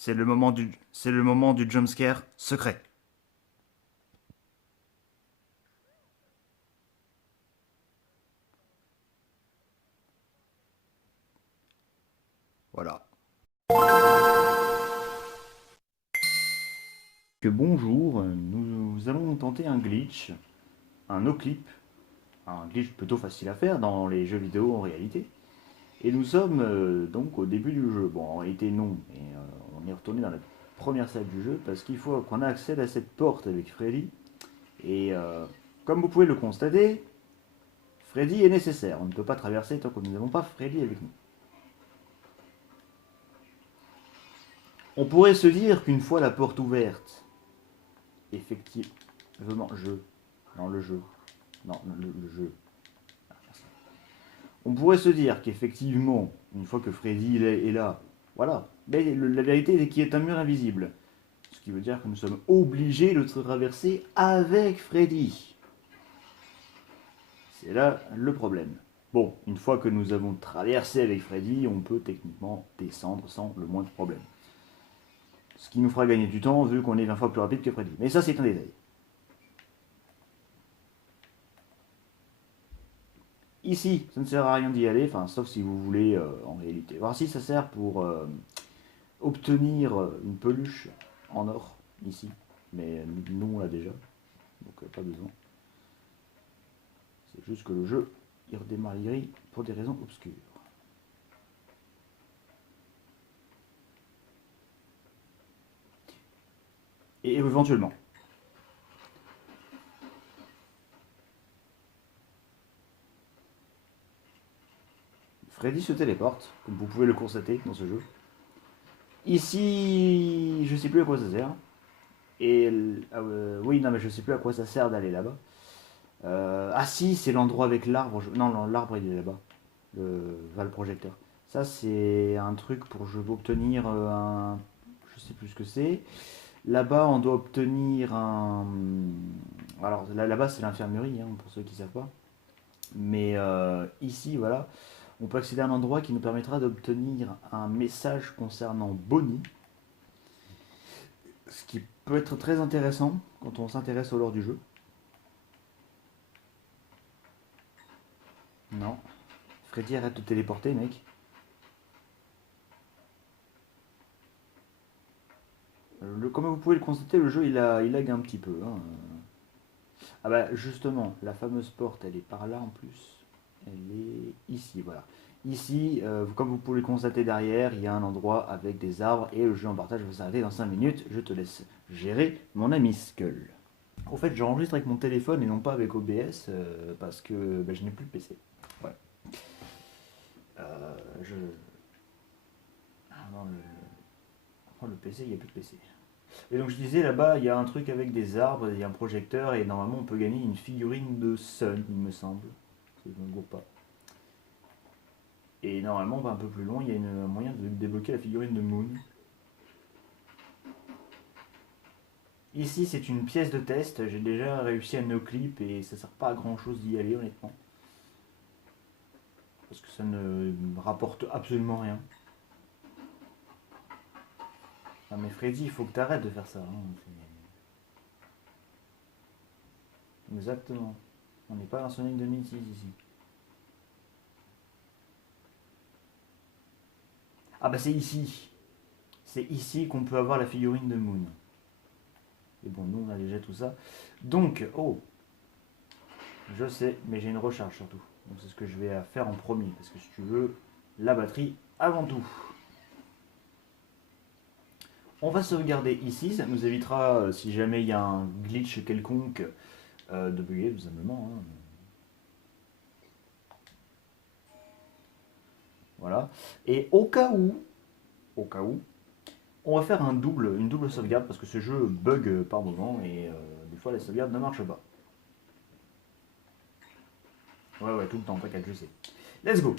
C'est le moment du jumpscare secret. Voilà. Que bonjour, nous allons tenter un glitch, un no-clip, un glitch plutôt facile à faire dans les jeux vidéo en réalité. Et nous sommes donc au début du jeu. Bon, en réalité non, mais on est retourné dans la première salle du jeu parce qu'il faut qu'on accède à cette porte avec Freddy. Et comme vous pouvez le constater, Freddy est nécessaire. On ne peut pas traverser tant que nous n'avons pas Freddy avec nous. On pourrait se dire qu'une fois la porte ouverte, effectivement, non le jeu, non le jeu. On pourrait se dire qu'effectivement, une fois que Freddy est là, voilà. Mais la vérité est qu'il est un mur invisible. Ce qui veut dire que nous sommes obligés de traverser avec Freddy. C'est là le problème. Bon, une fois que nous avons traversé avec Freddy, on peut techniquement descendre sans le moindre problème. Ce qui nous fera gagner du temps vu qu'on est 20 fois plus rapide que Freddy. Mais ça, c'est un détail. Ici, ça ne sert à rien d'y aller, enfin, sauf si vous voulez en réalité. Voir si ça sert pour obtenir une peluche en or, ici. Mais nous, on l'a déjà, donc pas besoin. C'est juste que le jeu, il redémarre les grilles pour des raisons obscures. Et éventuellement. Freddy se téléporte, comme vous pouvez le constater dans ce jeu. Ici, je sais plus à quoi ça sert. Et oui, non, mais je sais plus à quoi ça sert d'aller là-bas. Ah si, c'est l'endroit avec l'arbre. Non, non, l'arbre il est là-bas. Le projecteur. Ça, c'est un truc pour je veux obtenir un. Je sais plus ce que c'est. Là-bas, on doit obtenir un. Alors là-bas, c'est l'infirmerie, hein, pour ceux qui ne savent pas. Mais ici, voilà, on peut accéder à un endroit qui nous permettra d'obtenir un message concernant Bonnie. Ce qui peut être très intéressant quand on s'intéresse au lore du jeu. Non. Freddy, arrête de téléporter, mec. Comme vous pouvez le constater, le jeu il lag un petit peu, hein. Ah bah justement, la fameuse porte, elle est par là en plus. Elle est ici, voilà. Ici, comme vous pouvez le constater derrière, il y a un endroit avec des arbres et le jeu en partage va s'arrêter dans 5 minutes. Je te laisse gérer mon ami Skull. En fait, j'enregistre avec mon téléphone et non pas avec OBS parce que bah, je n'ai plus de PC. Ouais. Je... Ah non, oh, le PC, il n'y a plus de PC. Et donc je disais là-bas, il y a un truc avec des arbres, il y a un projecteur et normalement on peut gagner une figurine de Sun, il me semble. Si je ne me gourre pas. Et normalement, un peu plus loin, il y a un moyen de débloquer la figurine de Moon. Ici, c'est une pièce de test. J'ai déjà réussi à no-clip et ça sert pas à grand chose d'y aller, honnêtement. Parce que ça ne rapporte absolument rien. Non mais Freddy, il faut que tu arrêtes de faire ça, hein. Exactement. On n'est pas dans Sonic 2006 ici. Ah bah c'est ici. C'est ici qu'on peut avoir la figurine de Moon. Et bon, nous on a déjà tout ça. Donc, oh, je sais, mais j'ai une recharge surtout. Donc c'est ce que je vais faire en premier. Parce que si tu veux, la batterie avant tout. On va sauvegarder ici, ça nous évitera, si jamais il y a un glitch quelconque, de bugger tout simplement, hein. Voilà. Et au cas où, on va faire une double sauvegarde parce que ce jeu bug par moment et des fois la sauvegarde ne marche pas. Ouais, ouais, tout le temps, t'inquiète, je sais. Let's go.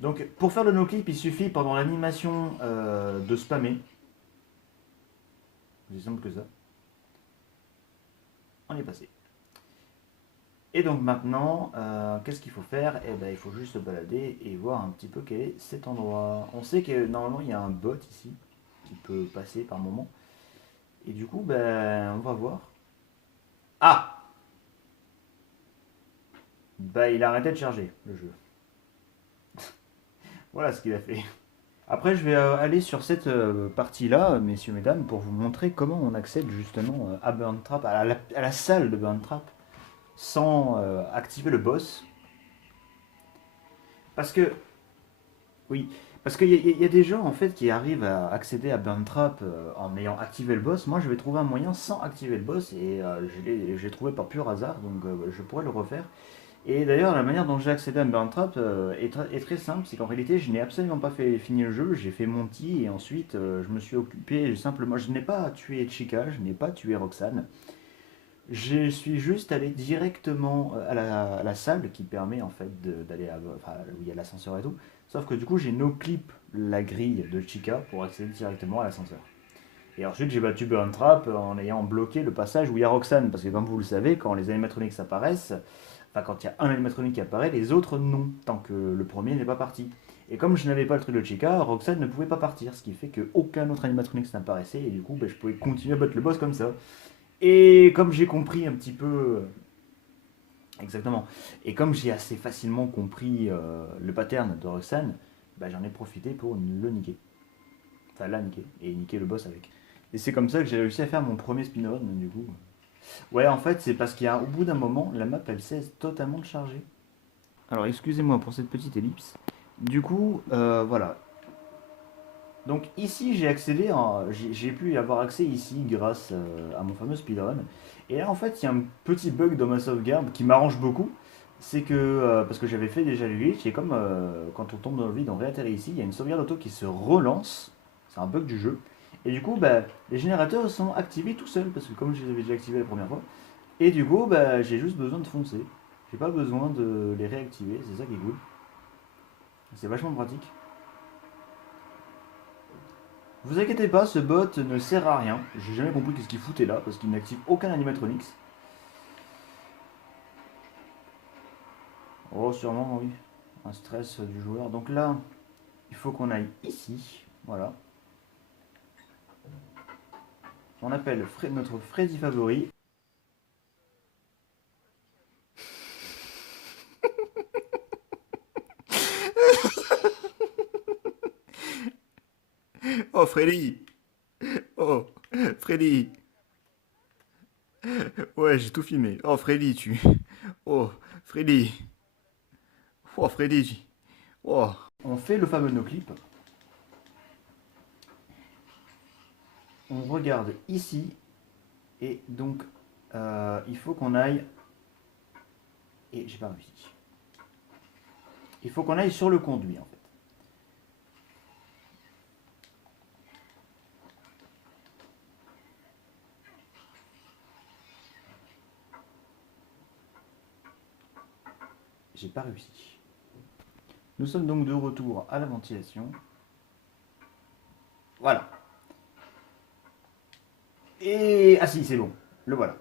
Donc, pour faire le no-clip, il suffit pendant l'animation de spammer. C'est simple que ça. On est passé. Et donc maintenant, qu'est-ce qu'il faut faire? Eh ben, il faut juste se balader et voir un petit peu quel est cet endroit. On sait que normalement il y a un bot ici. qui peut passer par moment. Et du coup, ben, on va voir. Ah! Bah, il a arrêté de charger, le jeu. Voilà ce qu'il a fait. Après, je vais aller sur cette partie-là, messieurs, mesdames, pour vous montrer comment on accède justement à Burn Trap, à la salle de Burn Trap, sans activer le boss. Parce que, oui, parce qu'il y a des gens en fait qui arrivent à accéder à Burn Trap en ayant activé le boss. Moi, je vais trouver un moyen sans activer le boss et je l'ai trouvé par pur hasard, donc je pourrais le refaire. Et d'ailleurs, la manière dont j'ai accédé à Burn Trap est très simple, c'est qu'en réalité, je n'ai absolument pas fait finir le jeu, j'ai fait Monty et ensuite je me suis occupé simplement. Je n'ai pas tué Chica, je n'ai pas tué Roxane. Je suis juste allé directement à la salle qui permet en fait d'aller enfin, où il y a l'ascenseur et tout. Sauf que du coup, j'ai no-clip la grille de Chica pour accéder directement à l'ascenseur. Et ensuite, j'ai battu Burn Trap en ayant bloqué le passage où il y a Roxane. Parce que comme vous le savez, quand les animatronics apparaissent, enfin quand il y a un animatronique qui apparaît, les autres non, tant que le premier n'est pas parti. Et comme je n'avais pas le truc de Chica, Roxane ne pouvait pas partir, ce qui fait qu'aucun autre animatronique n'apparaissait, et du coup ben, je pouvais continuer à battre le boss comme ça. Et comme j'ai compris un petit peu... Exactement. Et comme j'ai assez facilement compris le pattern de Roxane, ben, j'en ai profité pour le niquer. Enfin la niquer, et niquer le boss avec. Et c'est comme ça que j'ai réussi à faire mon premier speedrun, du coup. Ouais, en fait, c'est parce qu'au bout d'un moment, la map, elle cesse totalement de charger. Alors, excusez-moi pour cette petite ellipse. Du coup, voilà. Donc ici, j'ai pu y avoir accès ici grâce à mon fameux speedrun. Et là, en fait, il y a un petit bug dans ma sauvegarde qui m'arrange beaucoup. C'est que, parce que j'avais fait déjà le glitch, et comme quand on tombe dans le vide, on réatterrit ici, il y a une sauvegarde auto qui se relance. C'est un bug du jeu. Et du coup, bah, les générateurs sont activés tout seuls, parce que comme je les avais déjà activés la première fois. Et du coup, bah, j'ai juste besoin de foncer. J'ai pas besoin de les réactiver, c'est ça qui est cool. C'est vachement pratique. Vous inquiétez pas, ce bot ne sert à rien. J'ai jamais compris ce qu'il foutait là, parce qu'il n'active aucun animatronics. Oh, sûrement, oui. Un stress du joueur. Donc là, il faut qu'on aille ici. Voilà. On appelle notre Freddy favori. Oh, Freddy! Oh, Freddy! Ouais, j'ai tout filmé. Oh, Freddy, tu. Oh, Freddy! Oh, Freddy! Oh! On fait le fameux no-clip. On regarde ici. Et donc, il faut qu'on aille. Et j'ai pas réussi. Il faut qu'on aille sur le conduit en fait. J'ai pas réussi. Nous sommes donc de retour à la ventilation. Voilà. Et. Ah si, c'est bon. Le voilà.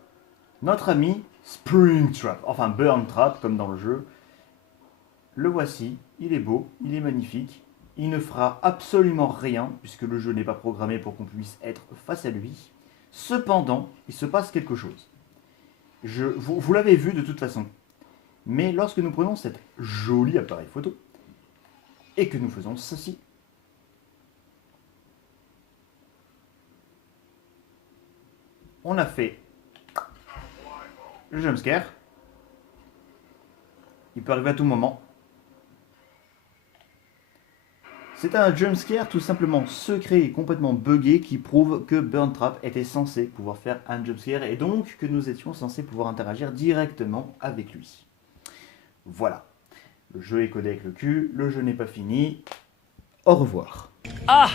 Notre ami Springtrap, enfin Burn Trap comme dans le jeu. Le voici. Il est beau, il est magnifique. Il ne fera absolument rien, puisque le jeu n'est pas programmé pour qu'on puisse être face à lui. Cependant, il se passe quelque chose. Vous l'avez vu de toute façon. Mais lorsque nous prenons cet joli appareil photo, et que nous faisons ceci, on a fait le jumpscare. Il peut arriver à tout moment. C'est un jumpscare tout simplement secret et complètement buggé qui prouve que Burn Trap était censé pouvoir faire un jumpscare et donc que nous étions censés pouvoir interagir directement avec lui. Voilà. Le jeu est codé avec le cul, le jeu n'est pas fini. Au revoir. Ah!